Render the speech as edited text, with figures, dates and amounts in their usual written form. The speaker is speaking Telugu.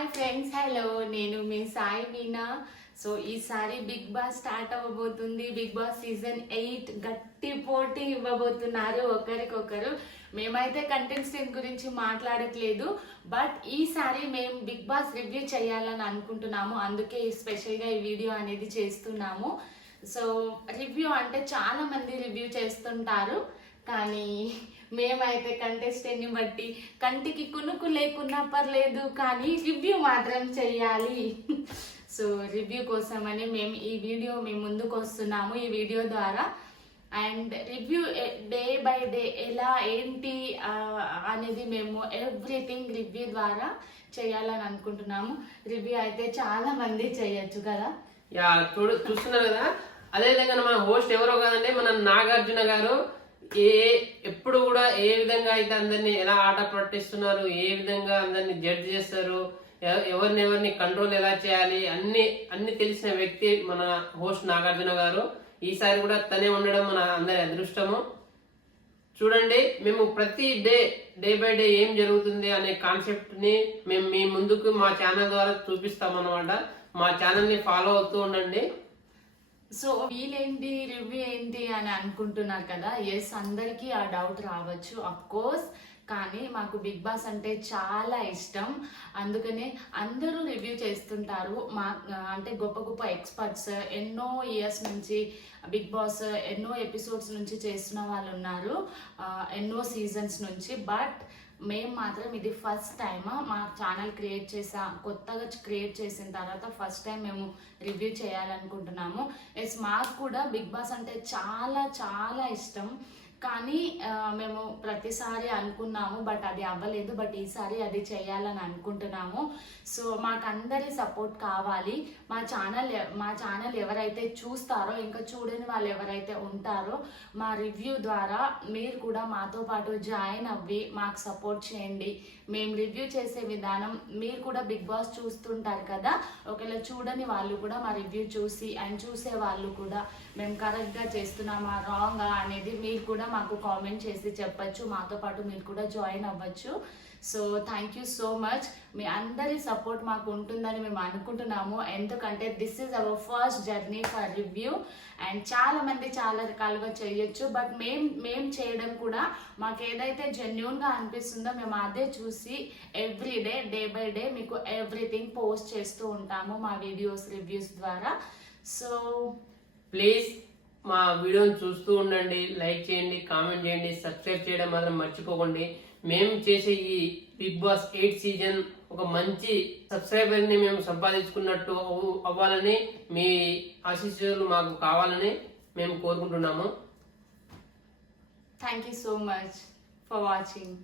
Hi friends, hello. నేను మీ సాయి మీనా. సో ఈసారి బిగ్ బాస్ స్టార్ట్ అవ్వబోతుంది. బిగ్ బాస్ సీజన్ 8 గట్టి పోటీ ఇవ్వబోతున్నారు ఒకరికొకరు. మేమైతే కంటెస్టెంట్ గురించి మాట్లాడట్లేదు, బట్ ఈసారి మేము బిగ్ బాస్ రివ్యూ చేయాలని అనుకుంటున్నాము. అందుకే స్పెషల్గా ఈ వీడియో అనేది చేస్తున్నాము. సో రివ్యూ అంటే చాలా మంది రివ్యూ చేస్తుంటారు, కానీ మేమైతే కంటెస్టెంట్ని బట్టి కంటికి కునుకు లేకున్నా పర్లేదు, కానీ రివ్యూ మాత్రం చెయ్యాలి. సో రివ్యూ కోసమని మేము ఈ వీడియో మీ ముందుకు వస్తున్నాము ఈ వీడియో ద్వారా. And review day by day ఎలా ఏంటి అనేది మేము ఎవ్రీథింగ్ రివ్యూ ద్వారా చేయాలని అనుకుంటున్నాము. రివ్యూ అయితే చాలా మంది చేయొచ్చు కదా. చూస్తున్నారు కదా. అదేవిధంగా మన హోస్ట్ ఎవరో కాదండి, మన నాగార్జున గారు. ఎప్పుడు కూడా ఏ విధంగా అయితే అందరినీ ఎలా ఆట పట్టిస్తున్నారు, ఏ విధంగా అందరినీ జడ్జ్ చేస్తారు, ఎవరిని కంట్రోల్ ఎలా చేయాలి, అన్ని తెలిసిన వ్యక్తి మన హోస్ట్ నాగార్జున గారు. ఈసారి కూడా తనే ఉండడం మన అందరి అదృష్టము. చూడండి, మేము ప్రతి డే బై డే ఏం జరుగుతుంది అనే కాన్సెప్ట్ ని మేము మీ ముందుకు మా ఛానల్ ద్వారా చూపిస్తాం అన్నమాట. మా ఛానల్ ని ఫాలో అవుతూ ఉండండి. సో వీళ్ళేంటి రివ్యూ ఏంటి అని అనుకుంటున్నారు కదా. ఎస్, అందరికీ ఆ డౌట్ రావచ్చు అఫ్ కోర్స్, కానీ మాకు బిగ్ బాస్ అంటే చాలా ఇష్టం. అందుకనే అందరూ రివ్యూ చేస్తుంటారు. మా అంటే గొప్ప గొప్ప ఎక్స్పర్ట్స్ ఎన్నో ఇయర్స్ నుంచి బిగ్ బాస్ ఎన్నో ఎపిసోడ్స్ నుంచి చేస్తున్న వాళ్ళు ఉన్నారు, ఎన్నో సీజన్స్ నుంచి. బట్ మేము మాత్రం ఇది ఫస్ట్ టైం మా ఛానల్ కొత్తగా క్రియేట్ చేసిన తర్వాత ఫస్ట్ టైం మేము రివ్యూ చేయాలనుకుంటున్నాము. ఎస్, మాకు కూడా బిగ్ బాస్ అంటే చాలా చాలా ఇష్టం, కానీ మేము ప్రతిసారి అనుకున్నాము, బట్ అది అవ్వలేదు. బట్ ఈసారి అది చేయాలని అనుకుంటున్నాము. సో మాకు అందరి సపోర్ట్ కావాలి. మా ఛానల్ ఎవరైతే చూస్తారో, ఇంకా చూడని వాళ్ళు ఎవరైతే ఉంటారో, మా రివ్యూ ద్వారా మీరు కూడా మాతో పాటు జాయిన్ అవ్వి మాకు సపోర్ట్ చేయండి. మేము రివ్యూ చేసే విధానం మీరు కూడా బిగ్ బాస్ చూస్తుంటారు కదా, ఒకవేళ చూడని వాళ్ళు కూడా మా రివ్యూ చూసి అండ్ చూసే వాళ్ళు కూడా మేము కరెక్ట్గా చేస్తున్నామా రాంగా అనేది మీరు కూడా మాకు కామెంట్ చేసి చెప్పచ్చు. మాతో పాటు మీరు కూడా జాయిన్ అవ్వచ్చు. So thank you so much. మీ అందరి సపోర్ట్ మాకు ఉంటుందని మేము అనుకుంటున్నాము, ఎందుకంటే this is our first journey for review. And చాలా మంది చాలా రకాలుగా చేయొచ్చు, బట్ మేము చేయడం కూడా మాకు ఏదైతే జెన్యూన్గా అనిపిస్తుందో మేము అదే చూసి ఎవ్రీ డే బై డే మీకు ఎవ్రీథింగ్ పోస్ట్ చేస్తూ ఉంటాము మా వీడియోస్ రివ్యూస్ ద్వారా. సో ప్లీజ్ మా వీడియోని చూస్తూ ఉండండి, లైక్ చేయండి, కామెంట్ చేయండి, సబ్స్క్రైబ్ చేయడం మాత్రం మర్చిపోకండి. మేము చేసే ఈ బిగ్ బాస్ 8 సీజన్ ఒక మంచి సబ్స్క్రైబర్ ని మేము సంపాదించుకున్నట్టు అవ్వాలని, మీ ఆశీస్సులు మాకు కావాలని మేము కోరుకుంటున్నాము. Thank you so much for watching.